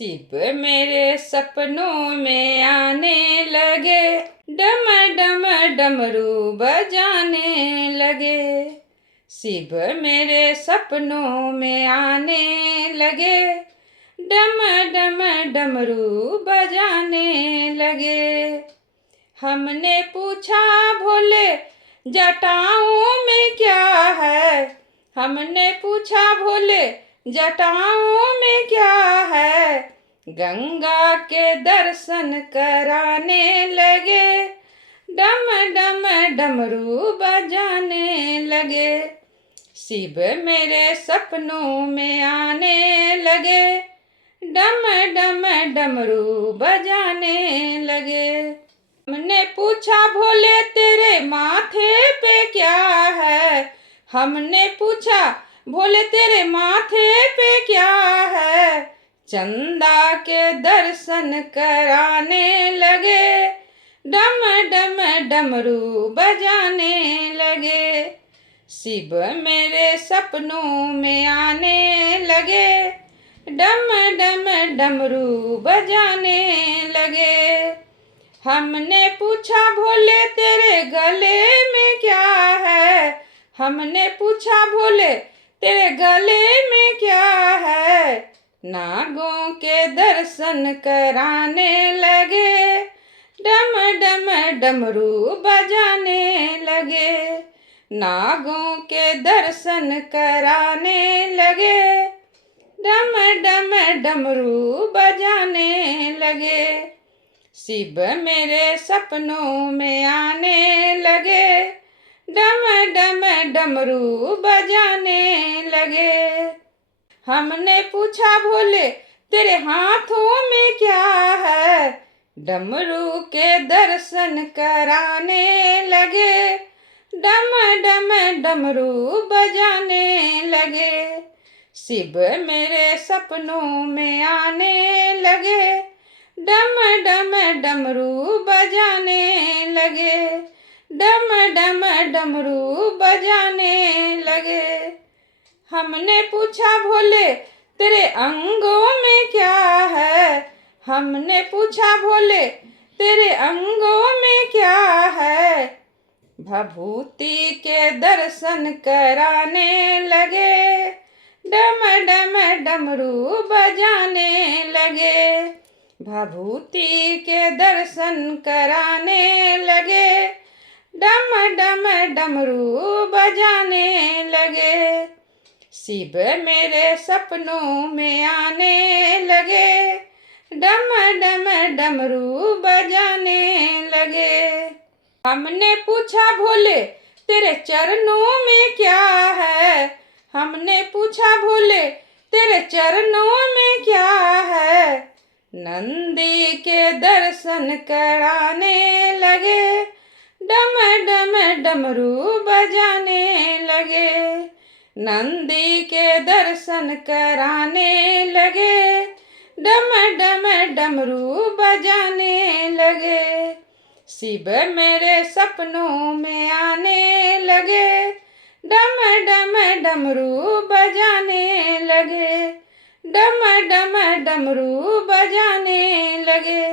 शिव मेरे सपनों में आने लगे, डम डम डमरू बजाने लगे। शिव मेरे सपनों में आने लगे, डम डम डमरू बजाने लगे। हमने पूछा भोले जटाओं में क्या है, हमने पूछा भोले जटाओं में क्या है। गंगा के दर्शन कराने लगे, डम डम डमरू बजाने लगे। शिव मेरे सपनों में आने लगे, डम डम डमरू बजाने लगे। हमने पूछा भोले तेरे माथे पे क्या है, हमने पूछा भोले तेरे माथे पे क्या है। चंदा के दर्शन कराने लगे, डम डम डमरू बजाने लगे। शिव मेरे सपनों में आने लगे, डम डम डमरू बजाने लगे। हमने पूछा भोले तेरे गले में क्या है, हमने पूछा भोले तेरे गले में क्या है। नागों के दर्शन कराने लगे, डम डम डमरू बजाने लगे। नागों के दर्शन कराने लगे, डम डम डमरू बजाने लगे। शिव मेरे सपनों में आने लगे, डम डम डमरू बजाने लगे। हमने पूछा भोले तेरे हाथों में क्या है, डमरू के दर्शन कराने लगे, डम डम डमरू बजाने लगे। शिव मेरे सपनों में आने लगे, डम डम डमरू बजाने लगे, डम डम डमरू बजाने लगे। हमने पूछा भोले तेरे अंगों में क्या है, हमने पूछा भोले तेरे अंगों में क्या है। भभूति के दर्शन कराने लगे, डम डम डमरू बजाने लगे। भभूति के दर्शन कराने लगे, डम डम डमरू बजाने लगे। शिव मेरे सपनों में आने लगे, डम डम डमरू बजाने लगे। हमने पूछा भोले तेरे चरणों में क्या है, हमने पूछा भोले तेरे चरणों में क्या है। नंदी के दर्शन कराने लगे, डम डम डमरू बजाने लगे। नंदी के दर्शन कराने लगे, डम डम डमरू बजाने लगे। शिव मेरे सपनों में आने लगे, डम डम डमरू बजाने लगे, डम डम डमरू बजाने लगे।